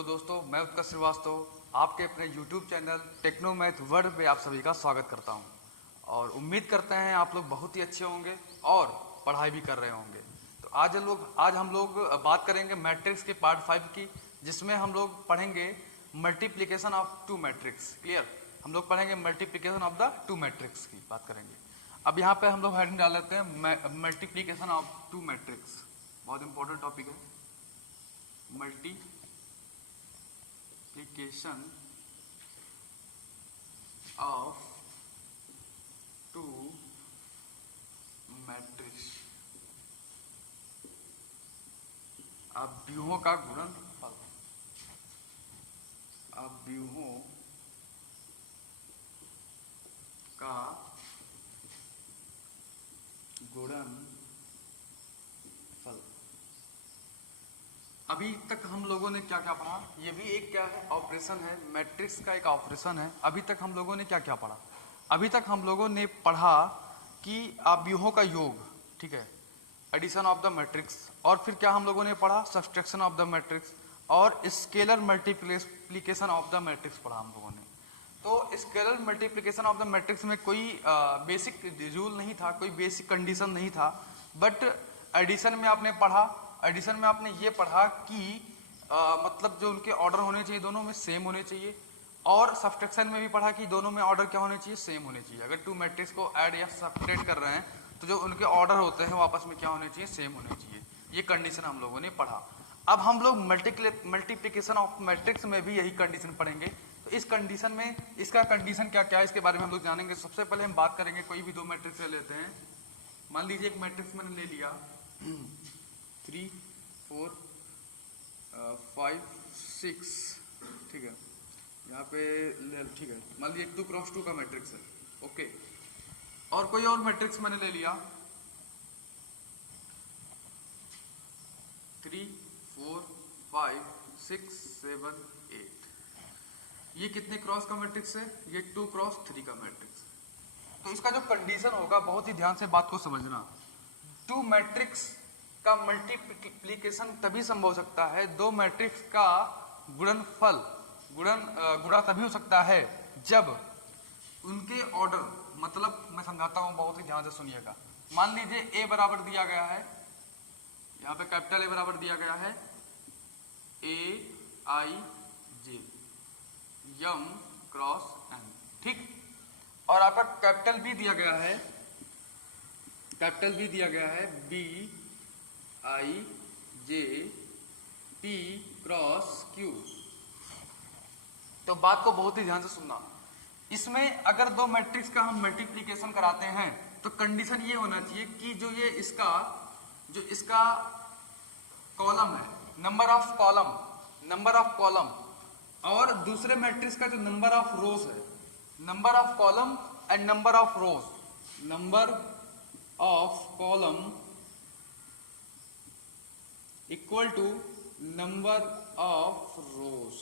Hello दोस्तों, मैं उत्कर्ष श्रीवास्तव आपके अपने YouTube channel techno math world पे आप सभी का स्वागत करता हूं और उम्मीद करते हैं आप लोग बहुत ही अच्छे होंगे और पढ़ाई भी कर रहे होंगे। तो आज हम लोग बात करेंगे मैट्रिक्स के पार्ट 5 की, जिसमें हम लोग पढ़ेंगे multiplication of two matrix. Clear? हम लोग पढ़ेंगे multiplication of the two matrix की बात करेंगे। अब यहाँ पे हम लोग हेडिंग डाल लेते हैं मल्टीप्लिकेशन ऑफ टू मैट्रिक्स। बहुत इंपॉर्टेंट टॉपिक है मल्टीप्लिकेशन ऑफ टू मैट्रिक्स। अब व्यूहों का गुणनफल, अब व्यूहों का गुणनफल। अभी तक हम लोगों ने क्या क्या पढ़ा? ये भी एक क्या है? ऑपरेशन है, मैट्रिक्स का एक ऑपरेशन है। अभी तक हम लोगों ने क्या क्या पढ़ा? अभी तक हम लोगों ने पढ़ा कि व्यूहों का योग, ठीक है, एडिशन ऑफ द मैट्रिक्स, और फिर क्या हम लोगों ने पढ़ा? सब्सट्रैक्शन ऑफ द मैट्रिक्स और scalar multiplication of the matrix पढ़ा हम लोगों ने। तो scalar multiplication of the matrix में कोई बेसिक रूल नहीं था, कोई बेसिक कंडीशन नहीं था, बट एडिशन में आपने पढ़ा। एडिशन में आपने ये पढ़ा कि मतलब जो उनके ऑर्डर होने चाहिए दोनों में सेम होने चाहिए, और सब्सट्रैक्शन में भी पढ़ा कि दोनों में ऑर्डर क्या होने चाहिए? सेम होने चाहिए। अगर टू मैट्रिक्स को ऐड या सब्ट्रैक्ट कर रहे हैं तो जो उनके ऑर्डर होते हैं वो आपस में क्या होने चाहिए? सेम होने चाहिए। ये कंडीशन हम लोगों ने पढ़ा। अब हम लोग मल्टीप्लिकेशन ऑफ मैट्रिक्स में भी यही कंडीशन पढ़ेंगे। तो इस कंडीशन में इसका कंडीशन क्या क्या है इसके बारे में हम लोग जानेंगे। सबसे पहले हम बात करेंगे, कोई भी दो मैट्रिक्स ले लेते हैं। मान लीजिए एक मैट्रिक्स मैंने ले लिया 3 4 5 6, ठीक है, यहाँ पे ठीक है, मान लीजिए 2 क्रॉस 2 का मैट्रिक्स है, ओके। और कोई और मैट्रिक्स मैंने ले लिया 3 4 5 6 7 8। ये कितने क्रॉस का मैट्रिक्स है? ये 2 क्रॉस 3 का मैट्रिक्स है। तो इसका जो कंडीशन होगा, बहुत ही ध्यान से बात को समझना। टू मैट्रिक्स का मल्टीप्लिकेशन तभी संभव हो सकता है, दो मैट्रिक्स का गुणनफल गुणा तभी हो सकता है जब उनके ऑर्डर, मतलब मैं समझाता हूं, बहुत ही ध्यान से सुनिएगा। मान लीजिए ए बराबर दिया गया है, यहाँ पे कैपिटल ए बराबर दिया गया है AIJ यम क्रॉस एन, ठीक। और आपका कैपिटल बी दिया गया है, कैपिटल बी दिया गया है BIJ P क्रॉस Q। तो बात को बहुत ही ध्यान से सुनना। इसमें अगर दो मैट्रिक्स का हम मल्टीप्लिकेशन कराते हैं तो कंडीशन ये होना चाहिए कि जो इसका कॉलम है, नंबर ऑफ कॉलम, और दूसरे मैट्रिक्स का जो नंबर ऑफ रोज है, number of column and number of rows, number of column equal to number of rows.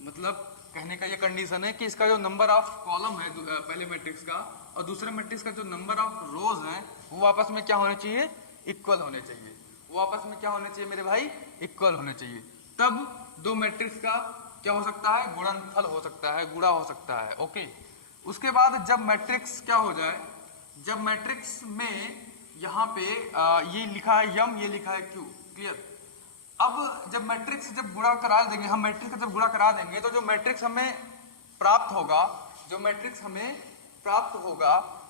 मतलब कहने का ये कंडीशन है कि इसका जो नंबर ऑफ कॉलम है पहले मैट्रिक्स का, और दूसरे मैट्रिक्स का जो नंबर ऑफ रोज है, वो आपस में क्या होने चाहिए? इक्वल होने चाहिए। वो आपस में क्या होने चाहिए मेरे भाई? इक्वल होने चाहिए। तब दो मैट्रिक्स का क्या हो सकता है? गुणनफल हो सकता है, गुणा हो सकता है, ओके। उसके बाद जब मैट्रिक्स क्या हो जाए, जब मैट्रिक्स में यहाँ पे ये लिखा है यम, ये लिखा है क्यू, क्लियर। अब जब मैट्रिक्स जब गुणा करा देंगे, हम मैट्रिक्स का जब गुणा करा देंगे तो जो मैट्रिक्स हमें प्राप्त होगा,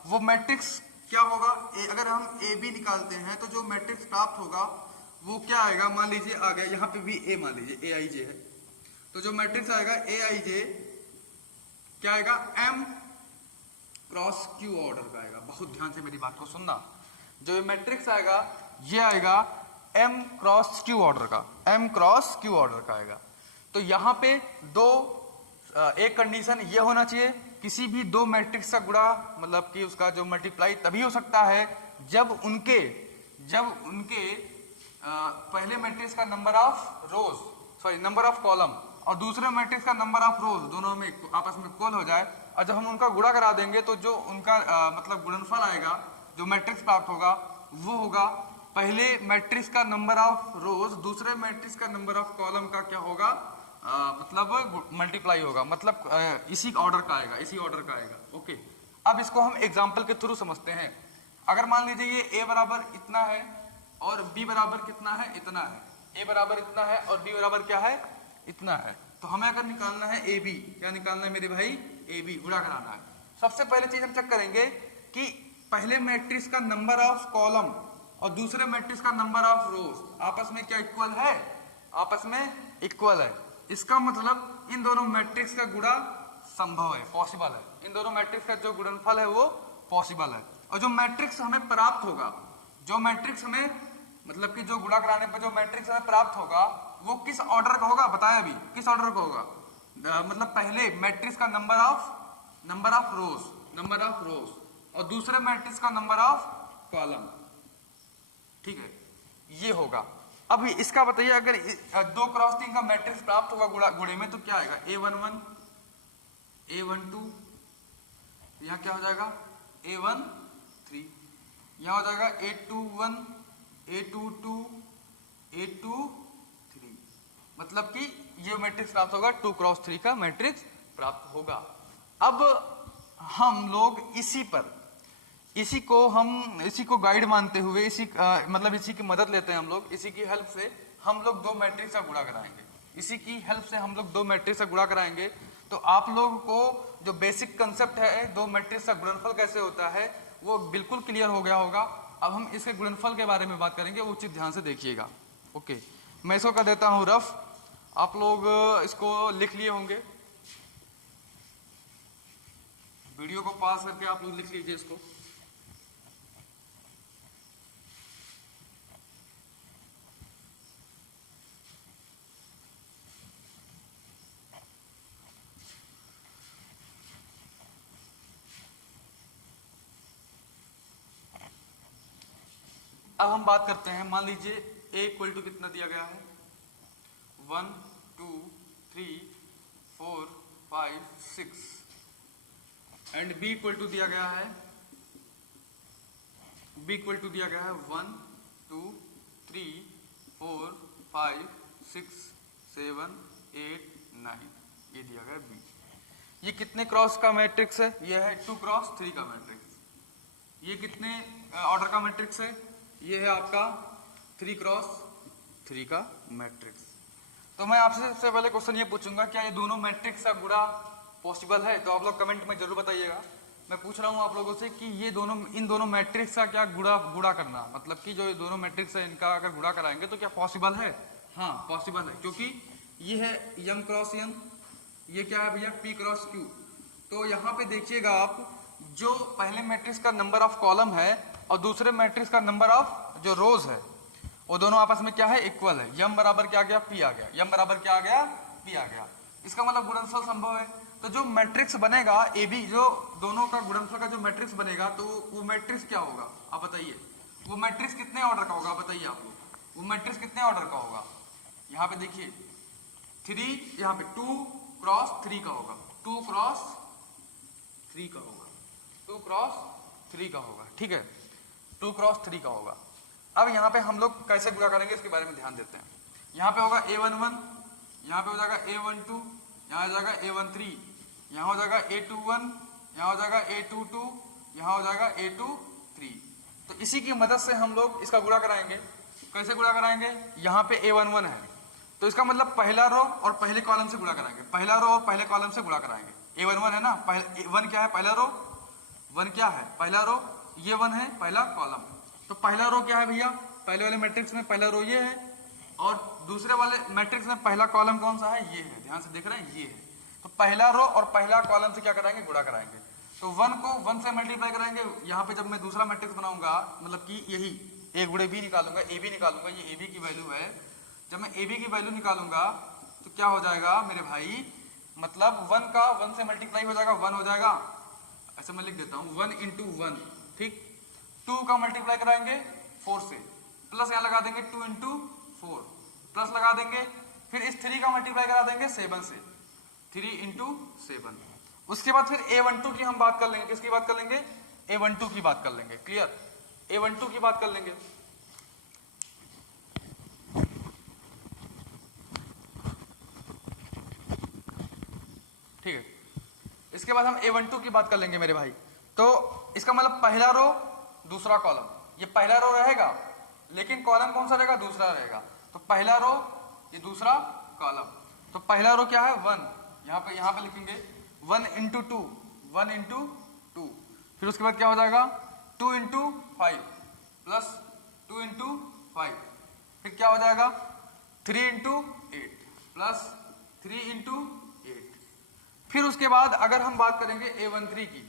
वो मैट्रिक्स क्या होगा? अगर हम ए बी निकालते हैं तो जो मैट्रिक्स प्राप्त होगा वो क्या आएगा? मान लीजिए आ गया यहाँ पे भी ए, मान लीजिए AIJ है, तो जो मैट्रिक्स आएगा AIJ क्या आएगा? M क्रॉस Q ऑर्डर का आएगा। बहुत ध्यान से मेरी बात को सुनना। जो ये मैट्रिक्स आएगा ये आएगा M क्रॉस Q ऑर्डर का, M क्रॉस Q ऑर्डर का आएगा। तो यहाँ पे एक कंडीशन ये होना चाहिए, किसी भी दो मैट्रिक्स का गुणा, मतलब कि उसका जो मल्टीप्लाई तभी हो सकता है जब उनके पहले मैट्रिक्स का number of rows, number of column, और दूसरे मैट्रिक्स का नंबर ऑफ रोज दोनों में आपस में इक्वल हो जाए। और जब हम उनका गुणा करा देंगे तो जो उनका मतलब गुणनफल आएगा, जो मैट्रिक्स प्राप्त होगा वो होगा पहले मैट्रिक्स का नंबर ऑफ रोज दूसरे मैट्रिक्स का नंबर ऑफ कॉलम का क्या होगा, मतलब मल्टीप्लाई होगा, मतलब इसी ऑर्डर का आएगा, इसी ऑर्डर का आएगा। ओके, अब इसको हम एग्जाम्पल के थ्रू समझते हैं। अगर मान लीजिए ये ए बराबर इतना है और बी बराबर कितना है, इतना है, ए बराबर इतना है और बी बराबर क्या है, इतना है, तो हमें अगर निकालना है ए बी, क्या निकालना है मेरे भाई, ए बी गुणा कराना है। सबसे पहले चीज हम चेक करेंगे कि पहले मैट्रिक्स का नंबर ऑफ कॉलम और दूसरे मैट्रिक्स का नंबर ऑफ रोज आपस में क्या इक्वल है, आपस में इक्वल है। इसका मतलब इन दोनों मैट्रिक्स का गुणा संभव है, पॉसिबल है। इन दोनों मैट्रिक्स का जो गुणनफल है वो पॉसिबल है। और जो मैट्रिक्स हमें प्राप्त होगा, जो मैट्रिक्स हमें मतलब कि जो गुणा कराने पर जो मैट्रिक्स हमें प्राप्त होगा वो किस ऑर्डर का होगा, बताया अभी, किस ऑर्डर का होगा, मतलब पहले मैट्रिक्स का नंबर ऑफ रोज और दूसरे मैट्रिक्स का नंबर ऑफ कॉलम, ठीक है, ये होगा। अब इसका बताइए, अगर 2 क्रॉस 3 का मैट्रिक्स प्राप्त होगा गुणे में तो क्या आएगा, A11 A12, यहां क्या हो जाएगा A13, यहां हो जाएगा A21 A22 A23, मतलब कि ये मैट्रिक्स प्राप्त होगा, 2 क्रॉस 3 का मैट्रिक्स प्राप्त होगा। अब हम लोग इसी को गाइड मानते हुए मतलब इसी की मदद लेते हैं हम लोग, इसी की हेल्प से हम लोग 2 मैट्रिक्स का गुणा कराएंगे, इसी की हेल्प से हम लोग 2 मैट्रिक्स का गुणा कराएंगे। तो आप लोगों को जो बेसिक कंसेप्ट है 2 मैट्रिक्स का गुणनफल कैसे होता है वो बिल्कुल क्लियर हो गया होगा। अब हम इसके गुणनफल के बारे में बात करेंगे, वो चीज ध्यान से देखिएगा। ओके, मैं इसको कर देता हूं रफ, आप लोग इसको लिख लिए होंगे, वीडियो को पास करके आप लोग लिख लीजिए इसको। अब हम बात करते हैं, मान लीजिए a इक्वल टू कितना दिया गया है, 1 2 3 4 5 6 एंड b इक्वल टू दिया गया है, b इक्वल टू दिया गया है 1 2 3 4 5 6 7 8 9, ये दिया गया b। ये कितने क्रॉस का मैट्रिक्स है, ये है 2 क्रॉस 3 का मैट्रिक्स। ये कितने ऑर्डर का मैट्रिक्स है, ये है आपका 3 क्रॉस 3 का मैट्रिक्स। तो मैं आपसे सबसे पहले क्वेश्चन ये पूछूंगा, क्या ये दोनों मैट्रिक्स का गुणा पॉसिबल है? तो आप लोग कमेंट में जरूर बताइएगा। मैं पूछ रहा हूँ आप लोगों से कि इन दोनों मैट्रिक्स का क्या गुणा करना, मतलब कि जो ये दोनों मैट्रिक्स है इनका अगर गुणा कराएंगे तो क्या पॉसिबल है? हाँ पॉसिबल है, क्योंकि ये है m क्रॉस n, ये क्या है भैया p क्रॉस q। तो यहाँ पे देखिएगा आप, जो पहले मैट्रिक्स का नंबर ऑफ कॉलम है और दूसरे मैट्रिक्स का नंबर ऑफ जो रोज है वो दोनों आपस में क्या है, इक्वल है। m बराबर क्या आ गया, p आ गया, m बराबर क्या आ गया, p आ गया। इसका मतलब गुणनफल संभव है। तो जो मैट्रिक्स बनेगा ए बी, जो दोनों का गुणनफल का जो मैट्रिक्स बनेगा, तो वो मैट्रिक्स क्या होगा आप बताइए, वो मैट्रिक्स कितने ऑर्डर का होगा बताइए आप लोग, वो मैट्रिक्स कितने ऑर्डर का होगा? यहाँ पे देखिए 3, यहाँ पे 2 क्रॉस 3 का होगा, 2 क्रॉस 3 का होगा, 2 क्रॉस 3 का होगा, ठीक है, 2 क्रॉस 3 का होगा। अब यहाँ पे हम लोग कैसे गुणा करेंगे इसके बारे में ध्यान देते हैं। यहाँ पे होगा A11, यहाँ पे हो जाएगा A12, यहाँ हो जाएगा A13, यहाँ हो जाएगा A21, यहाँ हो जाएगा A22, यहाँ हो जाएगा A23। तो इसी की मदद से हम लोग इसका गुणा कराएंगे। कैसे गुणा कराएंगे? यहाँ पे A11 है तो इसका मतलब पहला रो और पहले कॉलम से गुणा कराएंगे, पहला रो और पहले कॉलम से गुणा कराएंगे। A11 है ना, वन क्या है, पहला रो, वन क्या है, पहला रो, ये 1 है पहला कॉलम। तो पहला रो क्या है भैया, पहले वाले मैट्रिक्स में पहला रो ये है और दूसरे वाले मैट्रिक्स में पहला कॉलम कौन सा है, ये है, ध्यान से देख रहे हैं, ये है। तो पहला रो और पहला कॉलम से क्या कराएंगे, गुणा कराएंगे। तो 1 को 1 से मल्टीप्लाई कराएंगे। यहाँ पे जब मैं दूसरा मैट्रिक्स बनाऊंगा, मतलब कि यही ए गुणे बी निकालूंगा, ए बी निकालूंगा, ये ए बी की वैल्यू है। जब मैं ए बी की वैल्यू निकालूंगा तो क्या हो जाएगा मेरे भाई, मतलब 1 का 1 से मल्टीप्लाई हो जाएगा, 1 हो जाएगा, ऐसे मैं लिख देता हूँ 1 इंटू 1, ठीक। 2 का मल्टीप्लाई कराएंगे 4 से, प्लस यहाँ लगा देंगे 2 इंटू 4, प्लस लगा देंगे, फिर इस 3 का मल्टीप्लाई करा देंगे 7 से, 3 इंटू 7। उसके बाद फिर A12 की हम बात कर लेंगे, किसकी बात कर लेंगे, A12 की बात कर लेंगे, क्लियर, A12 की बात कर लेंगे। इसके बाद हम A12 की बात कर लेंगे मेरे भाई। तो इसका मतलब पहला रो दूसरा कॉलम, ये पहला रो रहेगा लेकिन कॉलम कौन सा रहेगा, दूसरा रहेगा। तो पहला रो ये दूसरा कॉलम, तो पहला रो क्या है 1, यहाँ पे लिखेंगे 1 इंटू 2, 1 इंटू 2। फिर उसके बाद क्या हो जाएगा 2 इंटू 5 प्लस 2 इंटू 5, फिर क्या हो जाएगा 3 इंटू 8 प्लस 3 इंटू 8। फिर उसके बाद अगर हम बात करेंगे A13 की,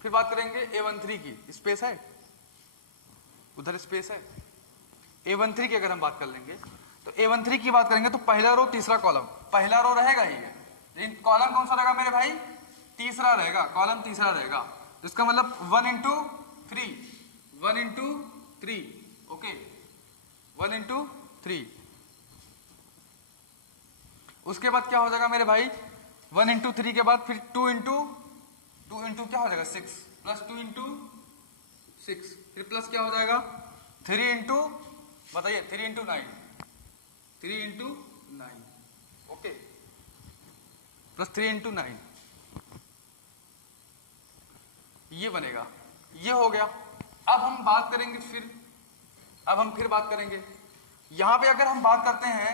फिर बात करेंगे A13 की, स्पेस है उधर, स्पेस है। A13 की अगर हम बात कर लेंगे तो A13 की बात करेंगे तो पहला रो तीसरा कॉलम, पहला रो रहेगा ही है लेकिन कॉलम कौन सा रहेगा मेरे भाई, तीसरा रहेगा, कॉलम तीसरा रहेगा। तो इसका मतलब 1 इंटू 3, 1 इंटू 3, ओके 1 इंटू 3। उसके बाद क्या हो जाएगा मेरे भाई 1 इंटू 3 के बाद फिर 2 इंटू क्या हो जाएगा 6 प्लस 2 इंटू 6, फिर प्लस क्या हो जाएगा 3 इंटू, बताइए 3 into 9, 3 into 9, okay plus 3 into 9, ये बनेगा, ये हो गया। अब हम बात करेंगे फिर बात करेंगे यहां पे अगर हम बात करते हैं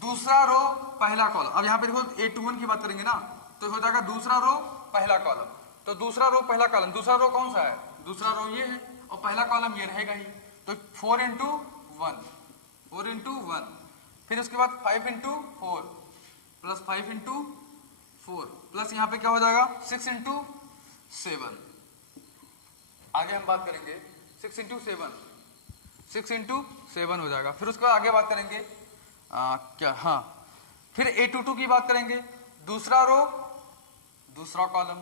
दूसरा रो पहला कॉलम। अब यहां पे देखो A21 की बात करेंगे ना तो हो जाएगा दूसरा रो पहला कॉलम, तो दूसरा रो पहला कॉलम, दूसरा रो कौन सा है, दूसरा रो ये है और पहला कॉलम ये रहेगा ही। तो 4 इंटू 1, 4 इंटू 1, फिर उसके बाद 5 इंटू 4 प्लस 5 इंटू 4 प्लस यहाँ पे क्या हो जाएगा 6 इंटू 7। आगे हम बात करेंगे 6 इंटू 7, 6 इंटू 7 हो जाएगा। फिर उसके बाद आगे बात करेंगे क्या, हाँ फिर A22 की बात करेंगे, दूसरा रो दूसरा कॉलम,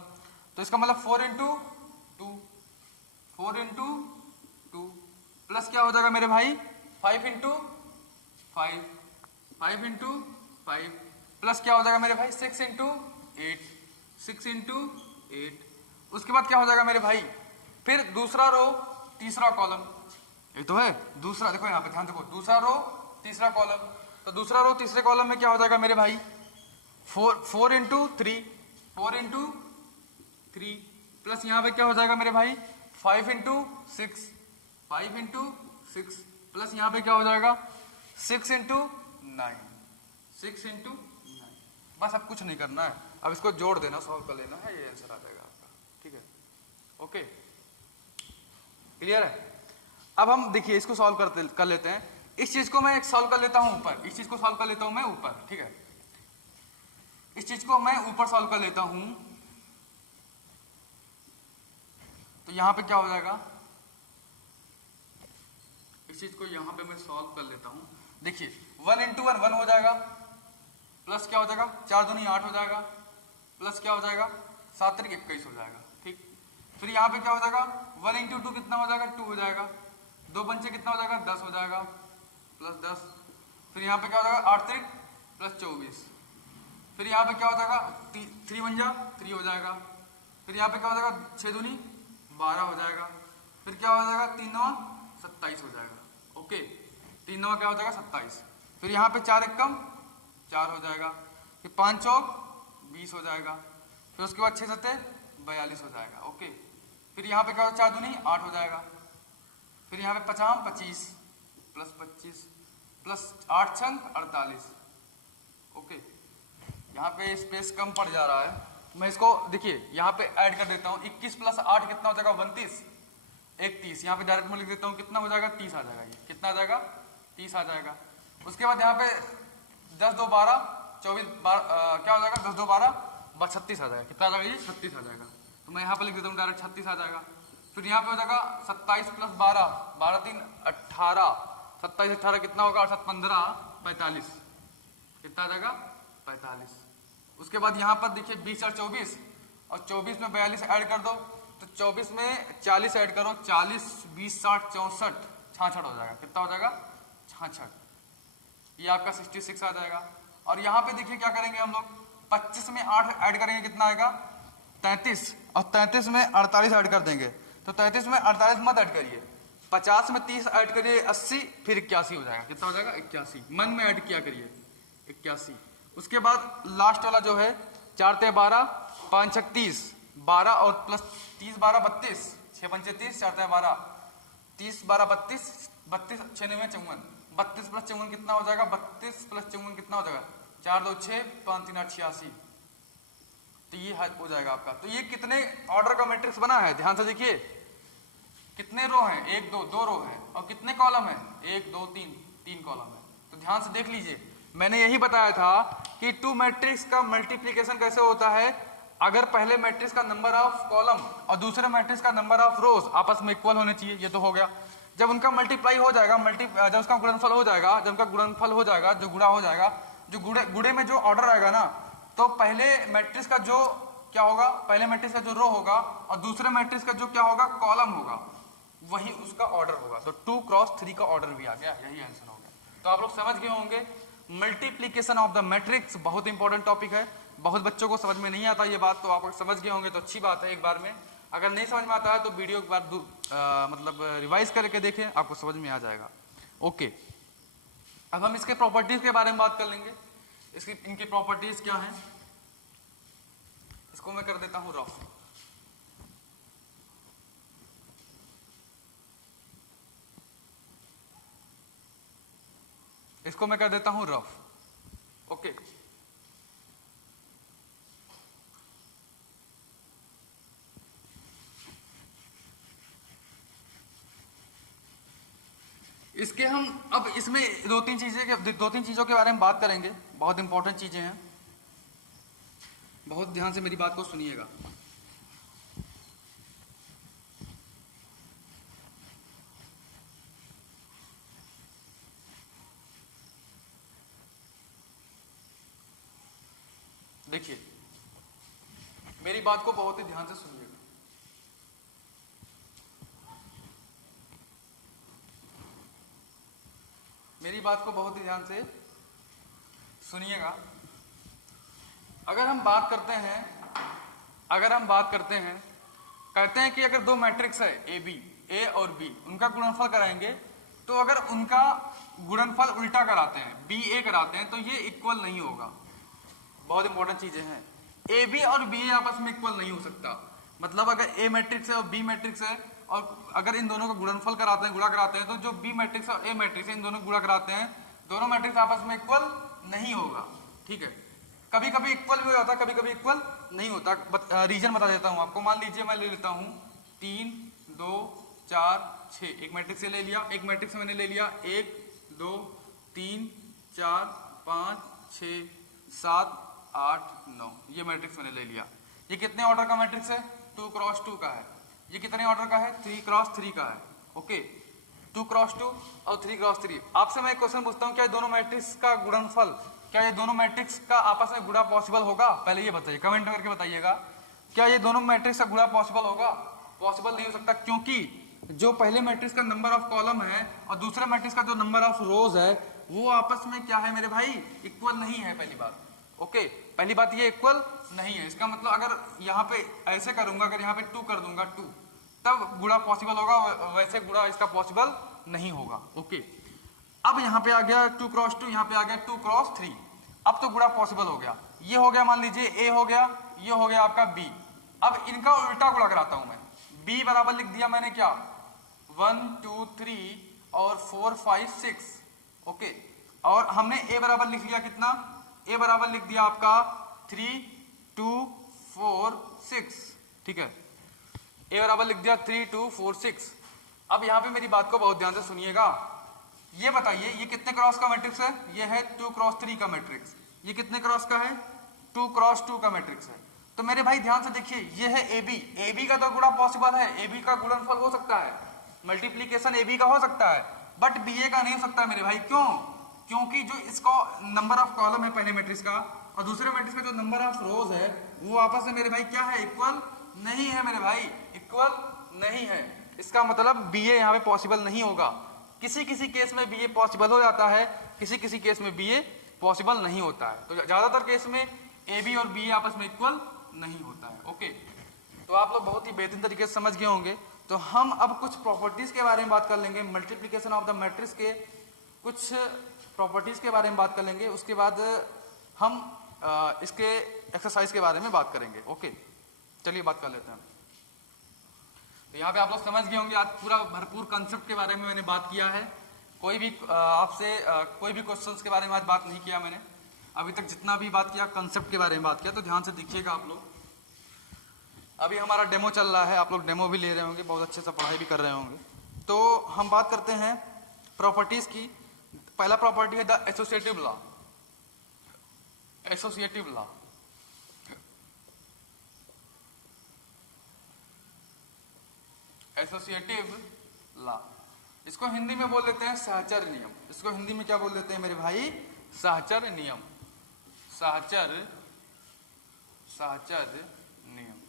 तो इसका मतलब 4 इंटू 2, 4 इंटू 2 प्लस क्या हो जाएगा मेरे भाई 5 इंटू 5, 5 इंटू 5 प्लस क्या हो जाएगा मेरे भाई 6 इंटू 8, 6 इंटू 8। उसके बाद क्या हो जाएगा मेरे भाई फिर दूसरा रो तीसरा कॉलम, ये तो है दूसरा, देखो यहाँ पे ध्यान देखो, दूसरा रो तीसरा कॉलम, तो दूसरा रो तीसरे कॉलम में क्या हो जाएगा मेरे भाई 4 इंटू 3, 4 इंटू 3 प्लस यहाँ पे क्या हो जाएगा मेरे भाई 5 इंटू 6, 5 इंटू 6 प्लस यहाँ पे क्या हो जाएगा 6 इंटू 9, 6 इंटू 9। बस अब कुछ नहीं करना है, अब इसको जोड़ देना, सॉल्व कर लेना है, ये आंसर आ जाएगा आपका, ठीक है, ओके क्लियर है। अब हम देखिए इसको सॉल्व कर लेते हैं। इस चीज को मैं सॉल्व कर लेता हूं ऊपर, इस चीज को सॉल्व कर लेता हूं मैं ऊपर, ठीक है, इस चीज को मैं ऊपर सॉल्व कर लेता हूं। तो यहां पे क्या हो जाएगा, इस चीज को यहां पे मैं सॉल्व कर लेता हूं। देखिए 1 इंटू 1 1 हो जाएगा, प्लस क्या हो जाएगा 4 दूनी 8 हो जाएगा, प्लस क्या हो जाएगा 7 तरीक 21 हो जाएगा, ठीक। फिर यहाँ पे क्या हो जाएगा 1 इंटू 2 कितना हो जाएगा 2 हो जाएगा, 2 पंचे कितना हो जाएगा 10 हो जाएगा, प्लस 10। फिर यहाँ पे क्या हो जाएगा 8 तरीक प्लस 24। फिर यहाँ पे क्या हो जाएगा 3 बन जा 3 हो जाएगा। फिर यहाँ पे क्या हो जाएगा 6 दूनी 12 हो जाएगा। फिर क्या हो जाएगा 3 9 27 हो जाएगा, ओके 3 9 क्या हो जाएगा 27। फिर यहाँ पे 4 एकम 4 हो जाएगा। फिर 5 चौक 20 हो जाएगा। फिर उसके बाद 6 सत्ते 42 हो जाएगा, ओके। फिर यहाँ पे क्या होगा 4 दूनी 8 हो जाएगा। फिर यहाँ पे 50 25 प्लस 25 प्लस 8 छंग 48, ओके। यहाँ पे स्पेस कम पड़ जा रहा है, मैं इसको देखिए यहाँ पे ऐड कर देता हूँ। 21 प्लस 8 कितना हो जाएगा 29, 31। यहाँ पे डायरेक्ट में लिख देता हूँ कितना हो जाएगा 30 आ जाएगा, ये कितना आ जाएगा 30 आ जाएगा। उसके बाद यहाँ पे 10 2 12 24 क्या हो जाएगा 10 2 12 36 आ जाएगा, कितना आ जाएगा ये 36 आ जाएगा। तो मैं यहाँ पे लिख देता हूँ डायरेक्ट 36 आ जाएगा। फिर यहाँ पे हो जाएगा 27 प्लस 12 12 3 18 27 18 कितना होगा 8 7 15 45, कितना आ जाएगा 45। उसके बाद यहाँ पर देखिए 20 और 24 और 24 में 42 ऐड कर दो, तो 24 में 40 ऐड करो, 40 20 60 64 66 हो जाएगा, कितना हो जाएगा 66, ये आपका 66 आ जाएगा। और यहाँ पे देखिए क्या करेंगे हम लोग 25 में 8 ऐड करेंगे, कितना आएगा 33, और 33 में 48 ऐड कर देंगे। तो 33 में 48 मत ऐड करिए, 50 में 30 ऐड करिए 80, फिर 81 हो जाएगा, कितना हो जाएगा 81, मन में ऐड किया करिए 81। उसके बाद लास्ट वाला जो है 4 ते 12 5 छक 30, 12 और प्लस 30 12 32, 6 पंचे 30, 4 तिया 12, 30 12 32, 32 6 9 54, 32 प्लस 54 कितना हो जाएगा, 32 प्लस 54 कितना हो जाएगा, 4 2 6, 5 3 8 86। तो ये हो जाएगा आपका। तो ये कितने ऑर्डर का मैट्रिक्स बना है, ध्यान से देखिए, कितने रो हैं, 1 2 2 रो है, और कितने कॉलम है, 1 2 3 3 कॉलम है। तो ध्यान से देख लीजिए, मैंने यही बताया था कि टू मैट्रिक्स का मल्टीप्लीकेशन कैसे होता है, अगर पहले मैट्रिक्स का नंबर ऑफ कॉलम और दूसरे मैट्रिक्स का नंबर ऑफ रोज आपस में इक्वल होने चाहिए, ये तो हो गया। जब उनका मल्टीप्लाई हो जाएगा, जब उसका गुणनफल हो जाएगा, जब उनका गुणनफल हो जाएगा, जो गुणा हो जाएगा, जो गुणे में जो ऑर्डर आएगा ना, तो पहले मैट्रिक्स का जो क्या होगा, पहले मैट्रिक्स का जो रो होगा और दूसरे मैट्रिक्स का जो क्या होगा, कॉलम होगा, वही उसका ऑर्डर होगा। तो 2 क्रॉस 3 का ऑर्डर भी आ गया, यही आंसर हो गया। तो आप लोग समझ गए होंगे मल्टीप्लीकेशन ऑफ द मैट्रिक्स बहुत इंपॉर्टेंट टॉपिक है। बहुत बच्चों को समझ में नहीं आता ये बात, तो आप समझ गए होंगे तो अच्छी बात है। एक बार में अगर नहीं समझ में आता है तो वीडियो एक बार मतलब रिवाइज करके देखें, आपको समझ में आ जाएगा। ओके, अब हम इसके प्रॉपर्टीज के बारे में बात कर लेंगे। इसकी इनकी प्रॉपर्टीज क्या हैं, इसको मैं कर देता हूं रफ। इसको मैं कर देता हूं रफ। ओके, इसके हम अब इसमें दो तीन चीजों के बारे में बात करेंगे, बहुत इंपॉर्टेंट चीजें हैं, बहुत ध्यान से मेरी बात को सुनिएगा। देखिए, मेरी बात को बहुत ही ध्यान से सुनिएगा। मेरी बात को बहुत ही ध्यान से सुनिएगा। अगर हम बात करते हैं कहते हैं कि अगर दो मैट्रिक्स है ए और बी, उनका गुणनफल कराएंगे, तो अगर उनका गुणनफल उल्टा कराते हैं, बी ए कराते हैं, तो ये इक्वल नहीं होगा। बहुत इंपॉर्टेंट चीजें हैं, ए बी और बी ए आपस में इक्वल नहीं हो सकता। मतलब अगर ए मैट्रिक्स है और बी मैट्रिक्स है, और अगर इन दोनों का गुणनफल कराते हैं, गुणा कराते हैं, तो जो बी मैट्रिक्स और ए मैट्रिक्स है, इन दोनों गुणा कराते हैं, दोनों मैट्रिक्स आपस में इक्वल नहीं होगा। ठीक है, कभी कभी इक्वल भी हो जाता है, कभी कभी इक्वल नहीं होता। रीजन बता देता हूं आपको। मान लीजिए मैं ले लेता हूं 3 2 4 6, एक मैट्रिक्स से ले लिया, एक मैट्रिक्स मैंने ले लिया 1 2 3 4 5 6 7 8 9, ये मैट्रिक्स मैंने ले लिया। ये कितने ऑर्डर का मैट्रिक्स है, 2 क्रॉस 2 का है। ये कितने ऑर्डर का है, 3 क्रॉस 3 का है। ओके, 2 क्रॉस 2 और 3 क्रॉस 3। आपसे मैं एक क्वेश्चन पूछता हूँ, क्या दोनों मैट्रिक्स का गुणनफल, क्या ये दोनों मैट्रिक्स का आपस में गुणा पॉसिबल होगा? पहले ये बताइए, कमेंट करके बताइएगा, क्या ये दोनों मैट्रिक्स का गुणा पॉसिबल होगा? पॉसिबल नहीं हो सकता, क्योंकि जो पहले मैट्रिक्स का नंबर ऑफ कॉलम है और दूसरे मैट्रिक्स का जो नंबर ऑफ रोज है, वो आपस में क्या है मेरे भाई, इक्वल नहीं है। पहली बात, ओके, पहली बात ये इक्वल नहीं है। इसका मतलब अगर यहाँ पे ऐसे करूंगा, अगर यहाँ पे 2 कर दूंगा 2, तब गुणा पॉसिबल होगा, वैसे गुणा इसका पॉसिबल नहीं होगा। ओके, अब यहाँ पे आ गया 2 क्रॉस 2, यहाँ पे आ गया 2 क्रॉस 3, अब तो गुणा पॉसिबल हो गया। ये हो गया, मान लीजिए ए हो गया, ये हो गया आपका बी। अब इनका उल्टा गुणा कराता हूं मैं, बी बराबर लिख दिया मैंने क्या, 1 2 3 और 4 5 6। ओके, और हमने ए बराबर लिख लिया कितना, ए बराबर लिख दिया आपका 3 2 4 6। ठीक है, ए बराबर लिख दिया 3 2 4 6। अब यहां पे मेरी बात को बहुत ध्यान से सुनिएगा। ये बताइए, ये कितने क्रॉस का मैट्रिक्स है, ये है 2 क्रॉस 3 का मैट्रिक्स। ये कितने क्रॉस का है, 2 क्रॉस 2 का मैट्रिक्स है। तो मेरे भाई ध्यान से देखिए, ये है AB, AB का तो गुणा पॉसिबल है, AB का गुणनफल हो सकता है, मल्टीप्लीकेशन AB का हो सकता है, बट BA का नहीं हो सकता मेरे भाई। क्यों? क्योंकि जो इसका नंबर ऑफ कॉलम है पहले मैट्रिक्स का और दूसरे मैट्रिक्स का जो नंबर ऑफ रोज है, वो आपस में मेरे भाई क्या है, इक्वल नहीं है मेरे भाई, इक्वल नहीं है। इसका मतलब BA यहाँ पे पॉसिबल नहीं होगा। किसी किसी केस में BA पॉसिबल हो जाता है, किसी किसी केस में BA पॉसिबल नहीं होता है। तो ज्यादातर केस में AB और BA आपस में इक्वल नहीं होता है। ओके, तो आप लोग बहुत ही बेहतरीन तरीके से समझ गए होंगे। तो हम अब कुछ प्रॉपर्टीज के बारे में बात कर लेंगे, मल्टीप्लीकेशन ऑफ द मैट्रिक्स के कुछ प्रॉपर्टीज के बारे में बात कर लेंगे। उसके बाद हम इसके एक्सरसाइज के बारे में बात करेंगे। ओके, चलिए बात कर लेते हैं। तो यहाँ पे आप लोग समझ गए होंगे, आज पूरा भरपूर कंसेप्ट के बारे में मैंने बात किया है। कोई भी आपसे कोई भी क्वेश्चंस के बारे में आज बात नहीं किया मैंने। अभी तक जितना भी बात किया कंसेप्ट के बारे में बात किया, तो ध्यान से देखिएगा आप लोग। अभी हमारा डेमो चल रहा है, आप लोग डेमो भी ले रहे होंगे, बहुत अच्छे से पढ़ाई भी कर रहे होंगे। तो हम बात करते हैं प्रॉपर्टीज की। पहला प्रॉपर्टी है the associative law. Associative law, associative law, इसको हिंदी में बोल देते हैं सहचर नियम। इसको हिंदी में क्या बोल देते हैं मेरे भाई? सहचर नियम। सहचर नियम।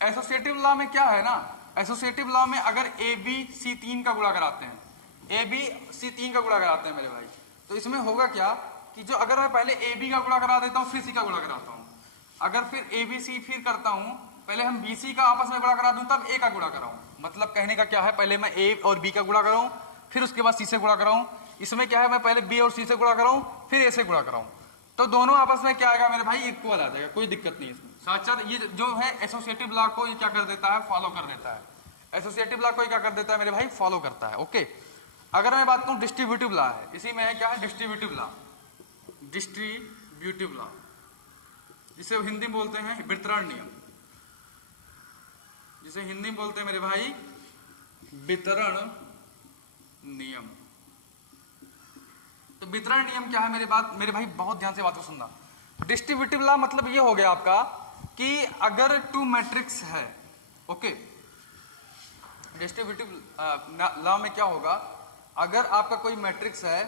एसोसिएटिव लॉ में क्या है ना, एसोसिएटिव लॉ में अगर ए बी सी 3 का गुणा कराते हैं, ए बी सी 3 का गुणा कराते हैं मेरे भाई, तो इसमें होगा क्या कि जो अगर मैं पहले ए बी का गुणा करा देता हूँ फिर सी का गुणा कराता हूँ, अगर फिर ए बी सी फिर करता हूँ, पहले हम बी सी का आपस में गुणा करा दूं तब ए का गुणा कराऊं। मतलब कहने का क्या है, पहले मैं ए और बी का गुणा कराऊं फिर उसके बाद सी से गुणा कराऊं। इसमें क्या है, मैं पहले बी और सी से गुणा कराऊं फिर ए से गुणा कराऊं, तो दोनों आपस में क्या आएगा मेरे भाई? इक्वल आ जाएगा, कोई दिक्कत नहीं है इसमें। सहचर ये जो है एसोसिएटिव लॉ को ये क्या कर देता है? फॉलो कर देता है। एसोसिएटिव लॉ को ये क्या कर देता है मेरे भाई? फॉलो करता है। ओके, अगर मैं बात करूं डिस्ट्रीब्यूटिव लॉ है, इसी में है क्या है? Distributive law. डिस्ट्रीब्यूटिव लॉ जिसे हिंदी में बोलते हैं वितरण नियम, जिसे हिंदी में बोलते हैं मेरे भाई वितरण नियम। तो वितरण नियम क्या है मेरे भाई? बहुत ध्यान से बात को सुनना। डिस्ट्रीब्यूटिव लॉ मतलब ये हो गया आपका कि अगर 2 मैट्रिक्स है, ओके, डिस्ट्रीब्यूटिव लॉ में क्या होगा, अगर आपका कोई मैट्रिक्स है,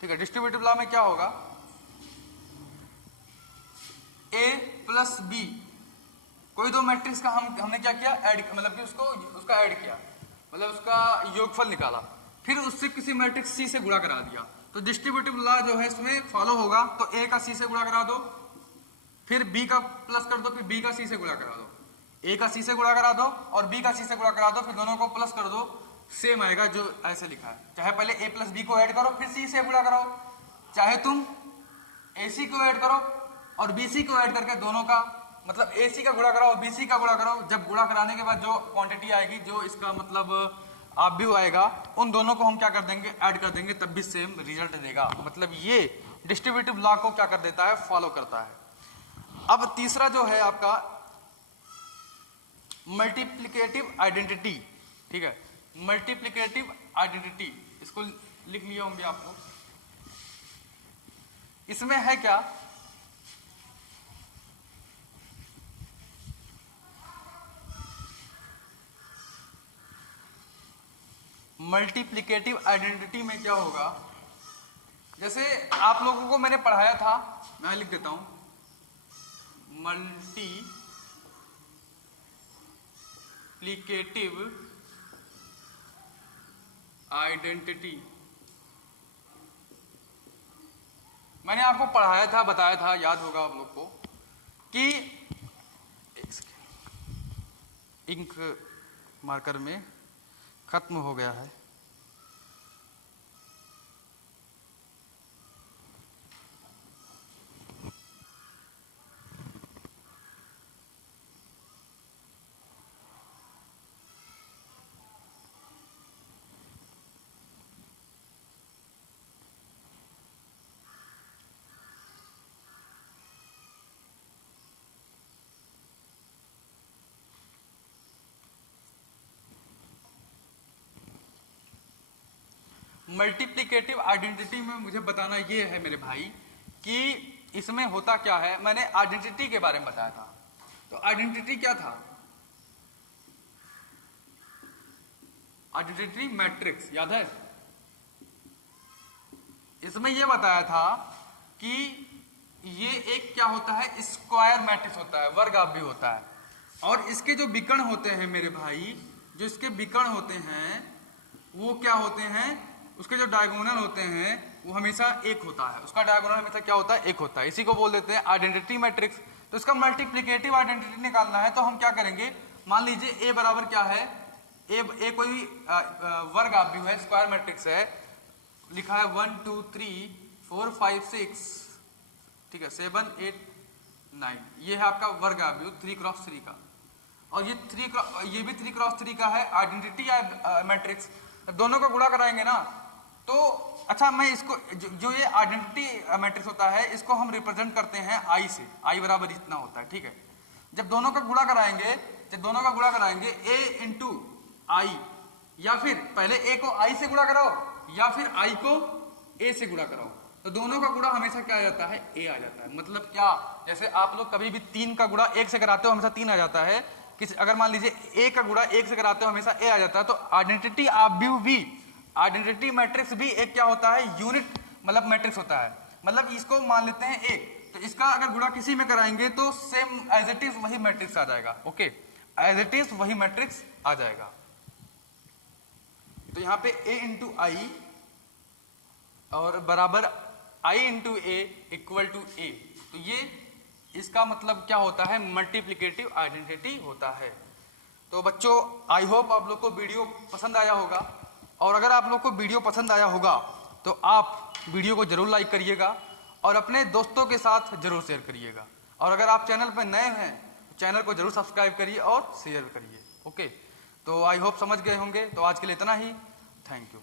ठीक है, डिस्ट्रीब्यूटिव लॉ में क्या होगा, ए प्लस बी, कोई 2 मैट्रिक्स का हमने क्या किया? ऐड, मतलब कि उसका ऐड किया, मतलब उसका योगफल निकाला, फिर उससे किसी मैट्रिक्स सी से गुणा करा दिया। तो डिस्ट्रीब्यूटिव लॉ जो है इसमें फॉलो होगा, तो ए का सी से गुणा करा दो, फिर बी का प्लस कर दो, फिर बी का सी से गुणा करा दो, ए का सी से गुणा करा दो और बी का सी से गुणा करा दो, फिर दोनों को प्लस कर दो, सेम आएगा जो ऐसे लिखा है। चाहे पहले ए प्लस बी को ऐड करो फिर सी से गुणा करो, चाहे तुम ए सी को ऐड करो और बी सी को ऐड करके दोनों का मतलब ए सी का गुणा कराओ और बी सी का गुणा कराओ। जब गुणा कराने के बाद जो क्वांटिटी आएगी, जो इसका मतलब आव्यूह आएगा, उन दोनों को हम क्या कर देंगे? ऐड कर देंगे, तब भी सेम रिजल्ट देगा। मतलब ये डिस्ट्रीब्यूटिव लॉ को क्या कर देता है? फॉलो करता है। अब तीसरा जो है आपका मल्टीप्लिकेटिव आइडेंटिटी, ठीक है, मल्टीप्लिकेटिव आइडेंटिटी, इसको लिख लिए होंगे आप लोग। इसमें है क्या, मल्टीप्लिकेटिव आइडेंटिटी में क्या होगा, जैसे आप लोगों को मैंने पढ़ाया था, मैं लिख देता हूं, मल्टीप्लिकेटिव आइडेंटिटी मैंने आपको पढ़ाया था, बताया था, याद होगा आप लोग को कि इंक मार्कर में खत्म हो गया है। मल्टीप्लिकेटिव आइडेंटिटी में मुझे बताना ये है मेरे भाई कि इसमें होता क्या है। मैंने आइडेंटिटी के बारे में बताया था, तो आइडेंटिटी क्या था? आइडेंटिटी मैट्रिक्स, याद है? इसमें यह बताया था कि ये एक क्या होता है? स्क्वायर मैट्रिक्स होता है, वर्गाव्य होता है, और इसके जो विकर्ण होते हैं मेरे भाई, जो इसके विकर्ण होते हैं वो क्या होते हैं? उसके जो डायगोनल होते हैं वो हमेशा एक होता है, उसका डायगोनल हमेशा क्या होता है? एक होता है। इसी को बोल देते हैं आइडेंटिटी मैट्रिक्स। तो इसका मल्टीप्लिकेटिव आइडेंटिटी निकालना है तो हम क्या करेंगे? मान लीजिए ए बराबर क्या है? ए कोई वर्गाव्य है, स्क्वायर मैट्रिक्स है, लिखा है 1 2 3 4 5 6, ठीक है, 7 8 9, ये है आपका वर्ग आव्यूह 3x3 का। और ये भी 3x3 का है आइडेंटिटी मैट्रिक्स। दोनों का गुणा कराएंगे ना तो अच्छा, मैं इसको जो ये आइडेंटिटी मैट्रिक्स होता है इसको हम रिप्रेजेंट करते हैं आई से, आई बराबर इतना होता है, ठीक है। जब दोनों का गुणा कराएंगे a इंटू आई, या फिर पहले a को i से गुणा कराओ या फिर i को a से गुणा कराओ, तो दोनों का गुणा हमेशा क्या आ जाता है, a आ जाता है। मतलब क्या, जैसे आप लोग कभी भी 3 का गुणा 1 से कराते हो हमेशा 3 आ जाता है, अगर मान लीजिए a का गुणा 1 से कराते हो हमेशा a आ जाता है। तो आइडेंटिटी आव्यूह भी, आइडेंटिटी मैट्रिक्स भी एक क्या होता है, यूनिट मतलब मैट्रिक्स होता है। मतलब इसको मान लेते हैं एक, तो इसका अगर गुणा किसी में कराएंगे तो सेम एज इट इज वही मैट्रिक्स आ जाएगा। ओके, एज इट इज वही मैट्रिक्स आ जाएगा। तो यहाँ पे a इंटू आई और बराबर i into A equal to a, तो ये इसका मतलब क्या होता है, मल्टीप्लिकेटिव आइडेंटिटी होता है। तो बच्चों आई होप आप लोग को वीडियो पसंद आया होगा, और अगर आप लोग को वीडियो पसंद आया होगा तो आप वीडियो को जरूर लाइक करिएगा और अपने दोस्तों के साथ जरूर शेयर करिएगा। और अगर आप चैनल पर नए हैं तो चैनल को जरूर सब्सक्राइब करिए और शेयर करिए। ओके, तो आई होप समझ गए होंगे। तो आज के लिए इतना ही, थैंक यू।